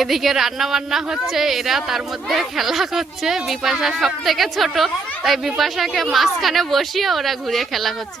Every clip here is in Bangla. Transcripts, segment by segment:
এদিকে রান্না বান্না হচ্ছে, এরা তার মধ্যে খেলা করছে। বিপাশা সব থেকে ছোট, তাই বিপাশাকে মাঝখানে বসিয়ে ওরা ঘুরে খেলা করছে।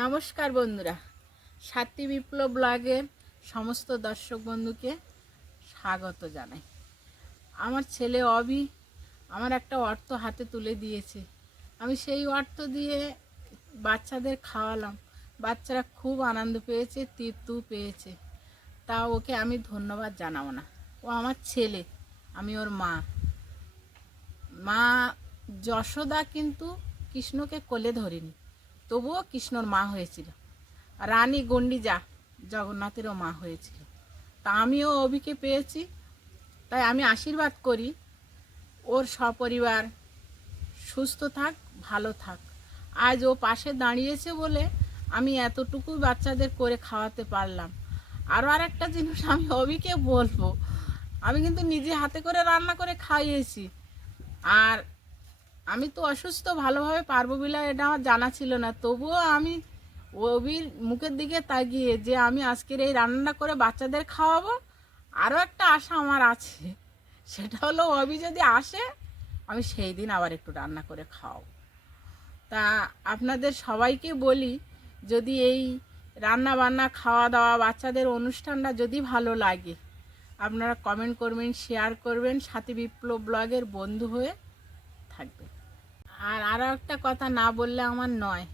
নমস্কার বন্ধুরা, সাতটি বিপ্লব ব্লগের সমস্ত দর্শক বন্ধুকে স্বাগত জানাই। আমার ছেলে অবি আমার একটা অর্থ হাতে তুলে দিয়েছে। আমি সেই অর্থ দিয়ে বাচ্চাদের খাওয়ালাম। বাচ্চারা খুব আনন্দ পেয়েছে তৃপ্তু পেয়েছে। তা ওকে আমি ধন্যবাদ জানাব না। ও আমার ছেলে, আমি ওর মা। মা যশোদা কিন্তু কৃষ্ণকে কোলে ধরেনি, তবুও কৃষ্ণর মা হয়েছিল। রানী গন্ডিজা জগন্নাথেরও মা হয়েছিল। তা আমিও অভিকে পেয়েছি, তাই আমি আশীর্বাদ করি, ওর সপরিবার সুস্থ থাক, ভালো থাক। আজ ও পাশে দাঁড়িয়েছে বলে আমি এতটুকু বাচ্চাদের করে খাওয়াতে পারলাম। আরও আর একটা জিনিস আমি অভিকে বলব আমি কিন্তু নিজে হাতে করে রান্না করে খাইয়েছি। আর আমি তো অসুস্থ, ভালোভাবে পারব বলে এটা আমার জানা ছিল না। তবুও আমি অবির মুখের দিকে তাকিয়ে যে আমি আজকের এই রান্নাটা করে বাচ্চাদের খাওয়াবো, আরও একটা আশা আমার আছে। সেটা হলো অবি যদি আসে, আমি সেই দিন আবার একটু রান্না করে খাওয়াবো। তা আপনাদের সবাইকে বলি, যদি এই রান্না বান্না খাওয়া দাওয়া, বাচ্চাদের অনুষ্ঠানটা যদি ভালো লাগে আপনারা কমেন্ট করবেন শেয়ার করবেন, সাথী বিপ্লব ব্লগের বন্ধু হয়ে থাকবে আর আরও একটা কথা না বললে আমার নয়।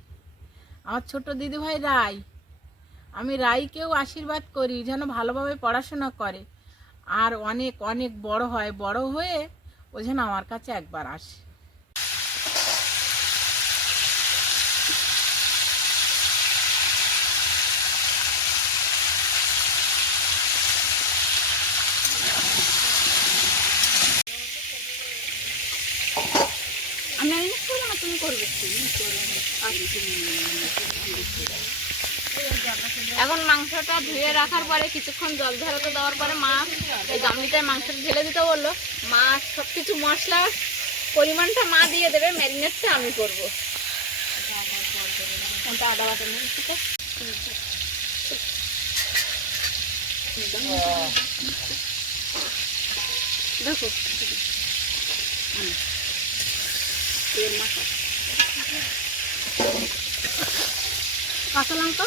আমার ছোট দিদিভাই রাই আমি রায়কেও আশীর্বাদ করি যেন ভালোভাবে পড়াশোনা করে। আর অনেক অনেক বড় হয়, বড় হয়ে ও যেন আমার কাছে একবার আসে আমি ইউজ করব না তুমি করবে এখন মাংসটা ধুয়ে রাখার পরে কিছুক্ষণ জল ঝরাতে দেওয়ার পরে মা এই গামলিটায় মাংসটা ঢেলে দিতে বলল, মা সব কিছু মশলা পরিমাণটা মা দিয়ে দেবে, ম্যারিনেটটা আমি করব? দেখো। কাঁচা লঙ্কা?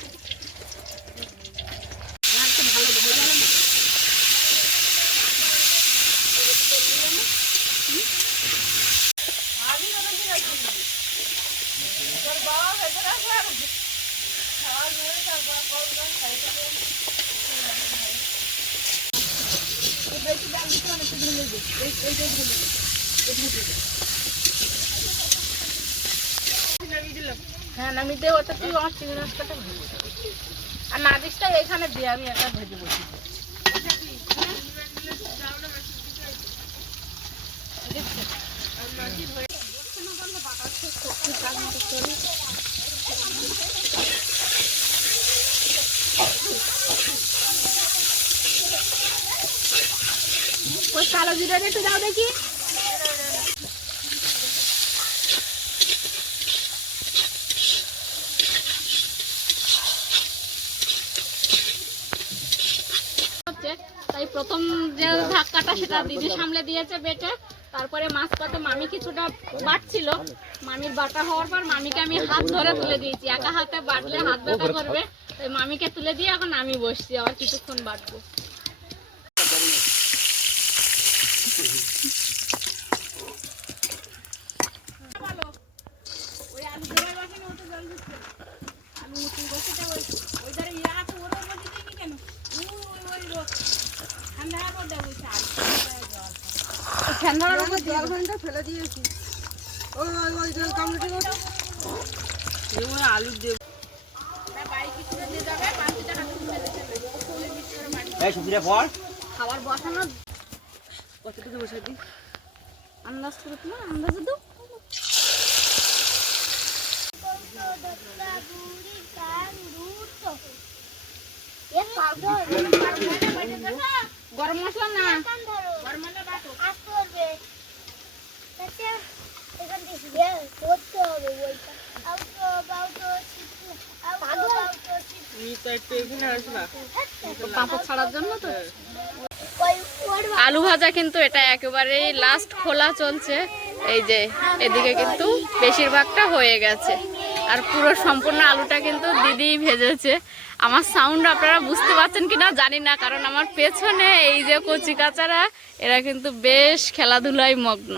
হ্যাঁ আমি দে, ওটা তুই আমার চিংড়ি মাছটা। আর নাজিসটা এখানে দিয়ে আমি একটা ভেজে কালো জিরাটা একটু দাও দেখি। তাই প্রথম যে ধাক্কাটা সেটা দিদি সামলে দিয়েছে বেটে। তারপরে মাছ পাতে মামি কিছুটা বাটছিল মামির বাটা হওয়ার পর মামিকে আমি হাত ধরে তুলে দিয়েছি। একা হাতে বাটলে হাত ব্যথা করবে। তাই মামিকে তুলে দিয়ে এখন আমি বসছি, আবার কিছুক্ষণ বাটবো আলু দেব এই সবজিটা পর। খাবার বসানো কতটুকু বসাই দিই আন্দাজ করে না আন্দাজে দাও। গরম মশলা না। মিতা একটু এখানে আসবা পাঁপড় ছাড়ার জন্য তো আলু ভাজা কিন্তু এটা একেবারেই লাস্ট খোলা চলছে। এই যে, এদিকে কিন্তু বেশিরভাগটা হয়ে গেছে। আর পুরো সম্পূর্ণ আলুটা কিন্তু দিদি ভেজেছে। আমার সাউন্ড আপনারা বুঝতে পারছেন কিনা জানি না, কারণ আমার পেছনে এই যে কচি কাচারা, এরা কিন্তু বেশ খেলাধুলায় মগ্ন।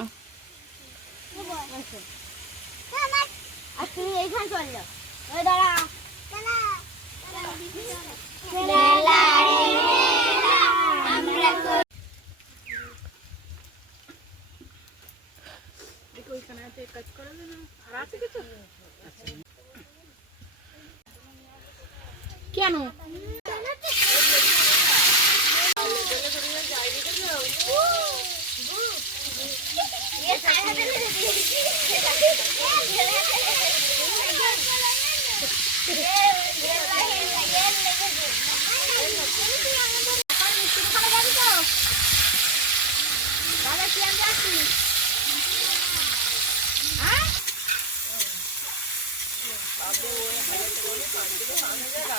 তুমি এইখানে চল যাও। ওই দাঁড়া। মেলা রে মেলা,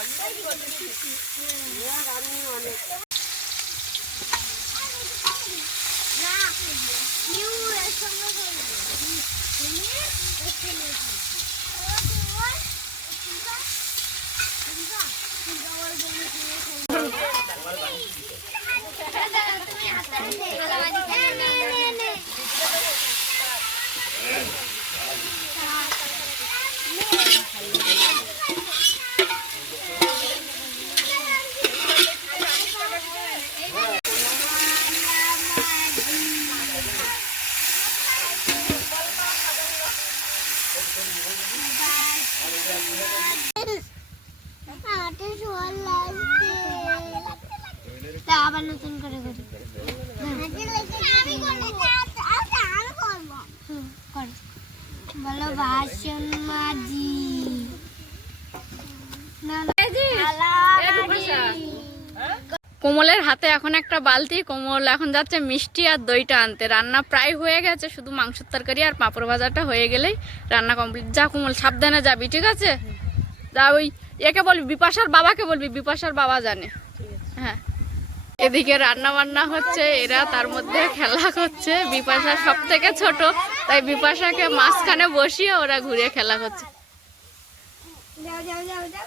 আমরা তো কেন হাতে শোয়ার লাগছে তা আবার নতুন করে করি আমি করব আমি করব কর বলো বাসন মাজি না না কোমলের হাতে এখন একটা বালতি, কোমল এখন যাচ্ছে মিষ্টি আর দইটা আনতে। রান্না প্রায় হয়ে গেছে, শুধু মাংসের তরকারি আর পাঁপড় ভাজাটা হয়ে গেলেই রান্না কমপ্লিট যা কোমল, সাবধানে যাবি, ঠিক আছে? যা ওই একে বলবি, বিপাশার বাবাকে বলবি, বিপাশার বাবা জানে। হ্যাঁ। এদিকে রান্না বান্না হচ্ছে, এরা তার মধ্যে খেলা করছে। বিপাশা সব থেকে ছোট, তাই বিপাশাকে মাঝখানে বসিয়ে ওরা ঘুরে খেলা করছে। যাও যাও যাও যাও।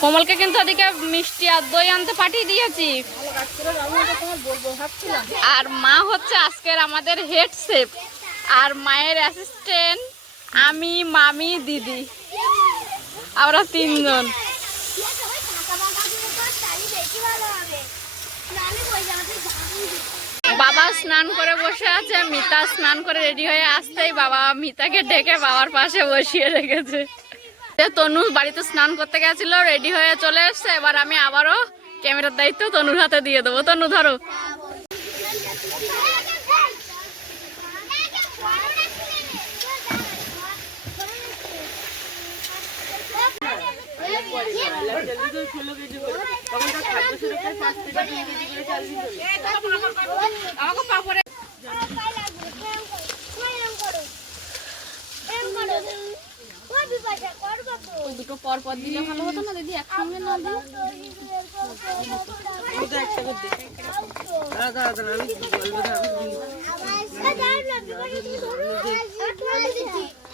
কোমলকে কিন্তু ওদিকে মিষ্টি আর দই আনতে পাঠিয়ে দিয়েছি। আর মা হচ্ছে আজকের আমাদের হেড শেফ আর মায়ের অ্যাসিস্ট্যান্ট আমি, মামি, দিদি। আমরা তিনজন। বাবা স্নান করে বসে আছে মিতা স্নান করে রেডি হয়ে আসতেই বাবা মিতাকে ডেকে বাবার পাশে বসিয়ে রেখেছে। তনু বাড়িতে স্নান করতে গেছিল, রেডি হয়ে চলে এসছে। এবার আমি আবারও ক্যামেরার দায়িত্ব তনুর হাতে দিয়ে দেবো। তনু, ধরো। দুটো পর পর দিলে ভালো হতো না দিদি একসঙ্গে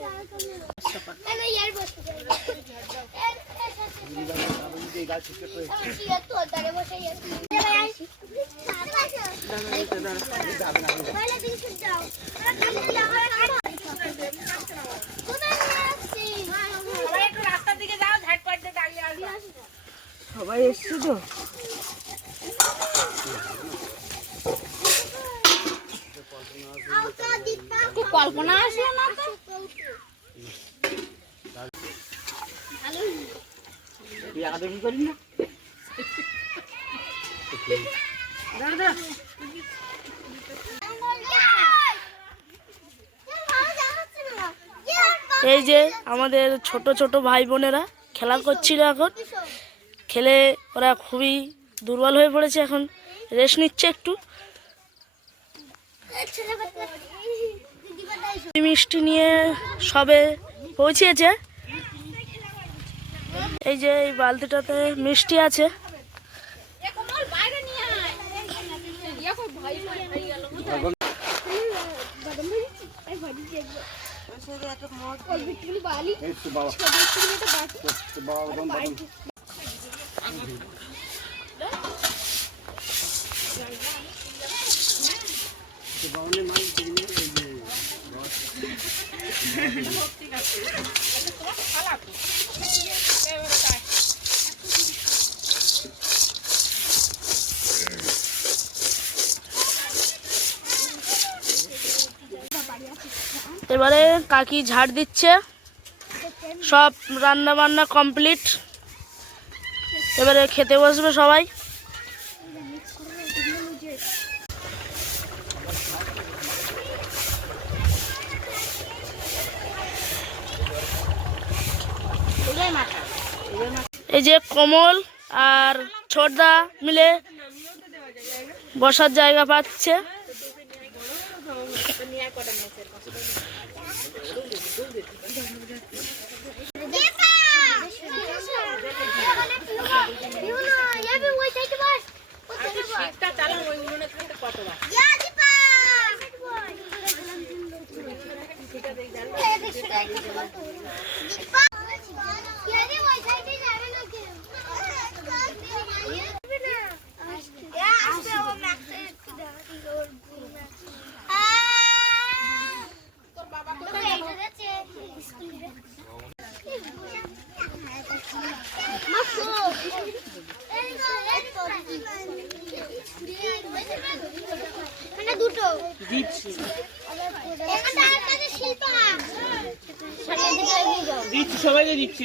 কান দুটো সবাই এসছে তো খুব কল্পনা আসে না তো এই যে আমাদের ছোট ছোট ভাই বোনেরা খেলা করছিল এখন। খেলে ওরা খুবই দুর্বল হয়ে পড়েছে এখন। রেস্ট নিচ্ছে একটু। মিষ্টি নিয়ে সবে পৌঁছেছে। এই যে এই বালতিটাতে মিষ্টি আছে। এবারে কাকি ঝাড় দিচ্ছে। সব রান্না বান্না কমপ্লিট। এবারে খেতে বসবে সবাই এই যে কমল আর ছোটদা মিলে বসার জায়গা পাচ্ছে মানে দুটো দিচ্ছি একটা আর কাছে শিল্পা সামনের দিকে এগিয়ে যাও দিচ্ছি সবাইকে দিচ্ছি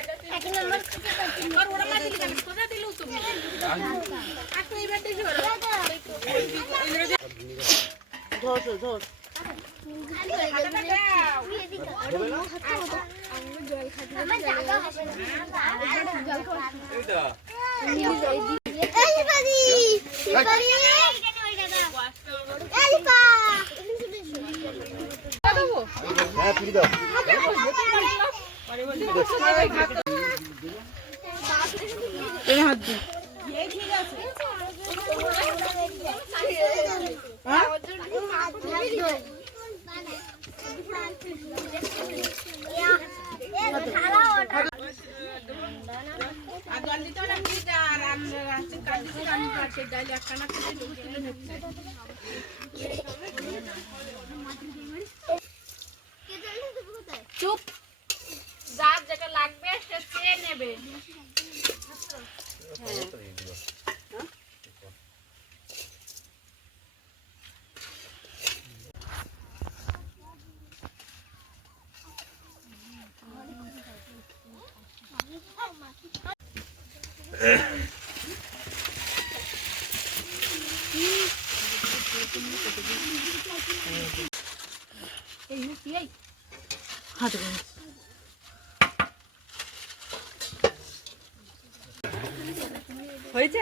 হ্যাঁ তুই দাও এই হাত দিয়ে আর জল দিতে হবে না প্লিজ আর আমরা রাত্রে কাজ দিতে আমি পাচ্ছি ডাইল একখানা থেকে দুটো তুলে নিচ্ছি চুপ যার যেটা লাগবে সে চেয়ে নেবে। হাতে করে হয়েছে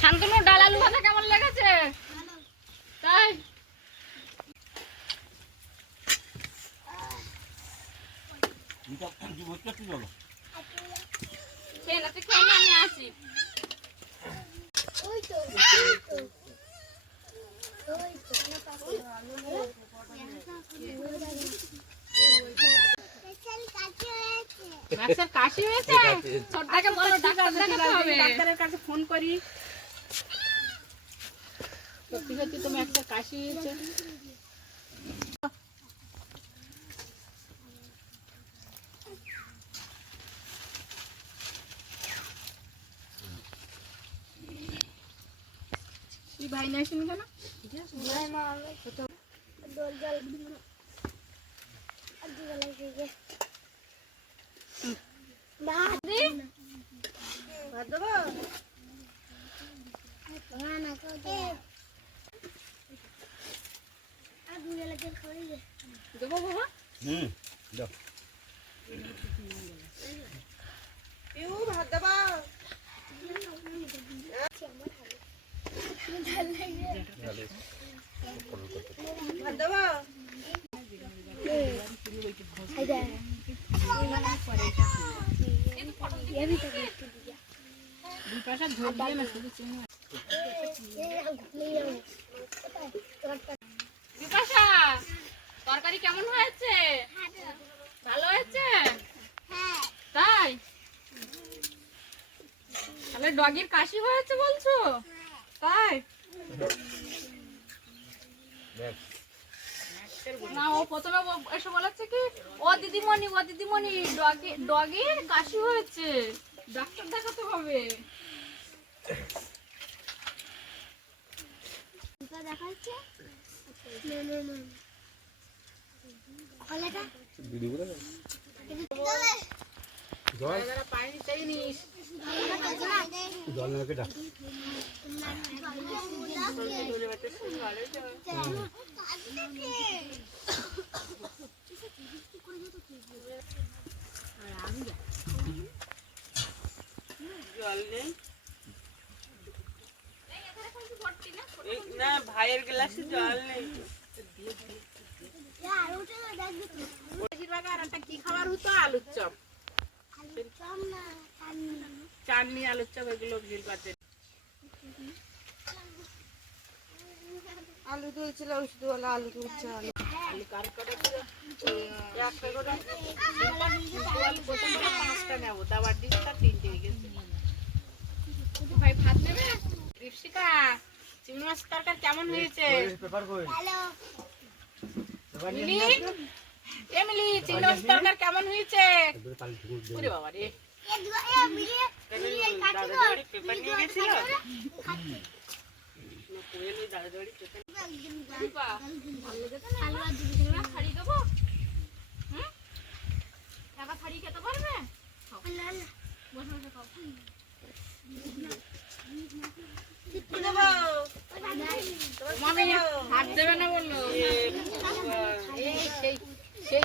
শান্তনু ডাল আলু ভাজা কেমন লেগেছে তাই খেয়ে না, তুই খেয়ে নে, আমি আসি ওই তো ওই তো ওই তো ম্যাক্সের কাশি হয়েছে? ছোটটাকে বলো ডাক্তার দেখাতে হবে। ডাক্তারের কাছে ফোন করি। সত্যি সত্যি তুমি একটা কাশি হয়েছে। তুই ভাই না আসেনি কেন? দোল জল আর দিকে লাগে গে না দি, ভাত দেবো হ্যাঁ না কো দে তরকারি কেমন হয়েছে? ভালো হয়েছে? তাই? তাহলে ডগির কাশি হয়েছে বলছো? তাই? না ও প্রথমে এসে বলেছে কি ও দিদিমণি ও দিদিমণি ডগি ডগির কাশি হয়েছে। ডাক্তার দেখাতে হবে। দেখাচ্ছে? না না না। কলাটা জল যারা পানি চাই নিস। জল নাকি ডাক জল নেই এই না ভাইয়ের গ্লাসে জল নেই আর ওটা দেখবি তো বেশিরভাগ আর একটা কি খাবার হতো আলুর চপ আলু চম না চাটনি আলুর চপ এগুলো ভিড় পাতে। আলু তুলছিলাম শুধুওয়ালা আলু তুলছে আলু। আলু কার পাঁচটা নেব তারপর ডিসটা তিনটে হয়ে গেছে। ভাই ভাত নেবে? দীপশিকা চিংড়ি মাছ তরকারি কেমন হয়েছে? পেপার কই? হ্যালো এমিলি চিংড়ি মাছ তরকারি কেমন হয়েছে? বাবা রে হাত দেবে না বলল। সেই সেই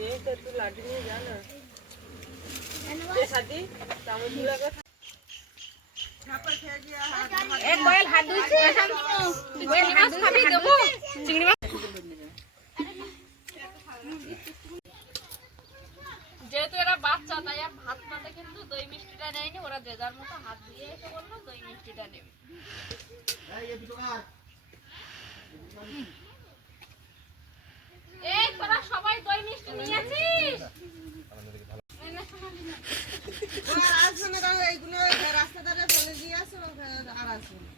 যেহেতু এরা বাচ্চা, তাই আর ভাত পাতে কিন্তু দই মিষ্টিটা নেয়নি। ওরা যে যার মতো হাত দিয়ে এসে বলল, দই মিষ্টিটা নেবে এই তোরা সবাই দই মিষ্টি নিয়েছিস এই নে শোনা দিনা। আর আসবে না তাহলে এইগুলো রাস্তা ধারে ফেলে দিয়ে আসো আর আসবে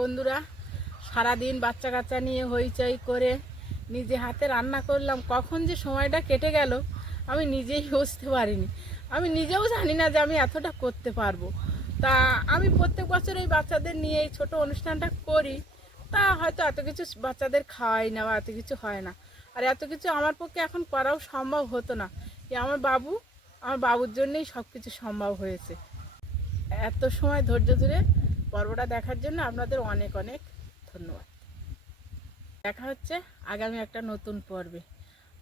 বন্ধুরা, সারাদিন বাচ্চা কাচ্চা নিয়ে হইচই করে নিজে হাতে রান্না করলাম। কখন যে সময়টা কেটে গেল, আমি নিজেই বুঝতে পারিনি। আমি নিজেও জানি না যে আমি এতটা করতে পারব। তা আমি প্রত্যেক বছর এই বাচ্চাদের নিয়ে এই ছোটো অনুষ্ঠানটা করি। তা হয়তো এত কিছু বাচ্চাদের খাওয়াই না বা এত কিছু হয় না। আর এত কিছু আমার পক্ষে এখন করাও সম্ভব হতো না। আমার বাবু, আমার বাবুর জন্যই সব কিছু সম্ভব হয়েছে। এত সময় ধৈর্য ধরে পর্বটা দেখার জন্য আপনাদের অনেক অনেক ধন্যবাদ। দেখা হচ্ছে আগামী একটা নতুন পর্বে।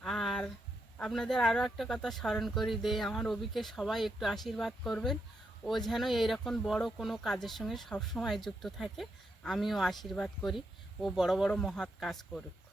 আর আপনাদের আরও একটা কথা স্মরণ করি দেয় আমার অভিকে সবাই একটু আশীর্বাদ করবেন। ও যেন এইরকম বড় কোনো কাজের সঙ্গে সবসময় যুক্ত থাকে, আমিও আশীর্বাদ করি। ও বড় বড় মহৎ কাজ করুক।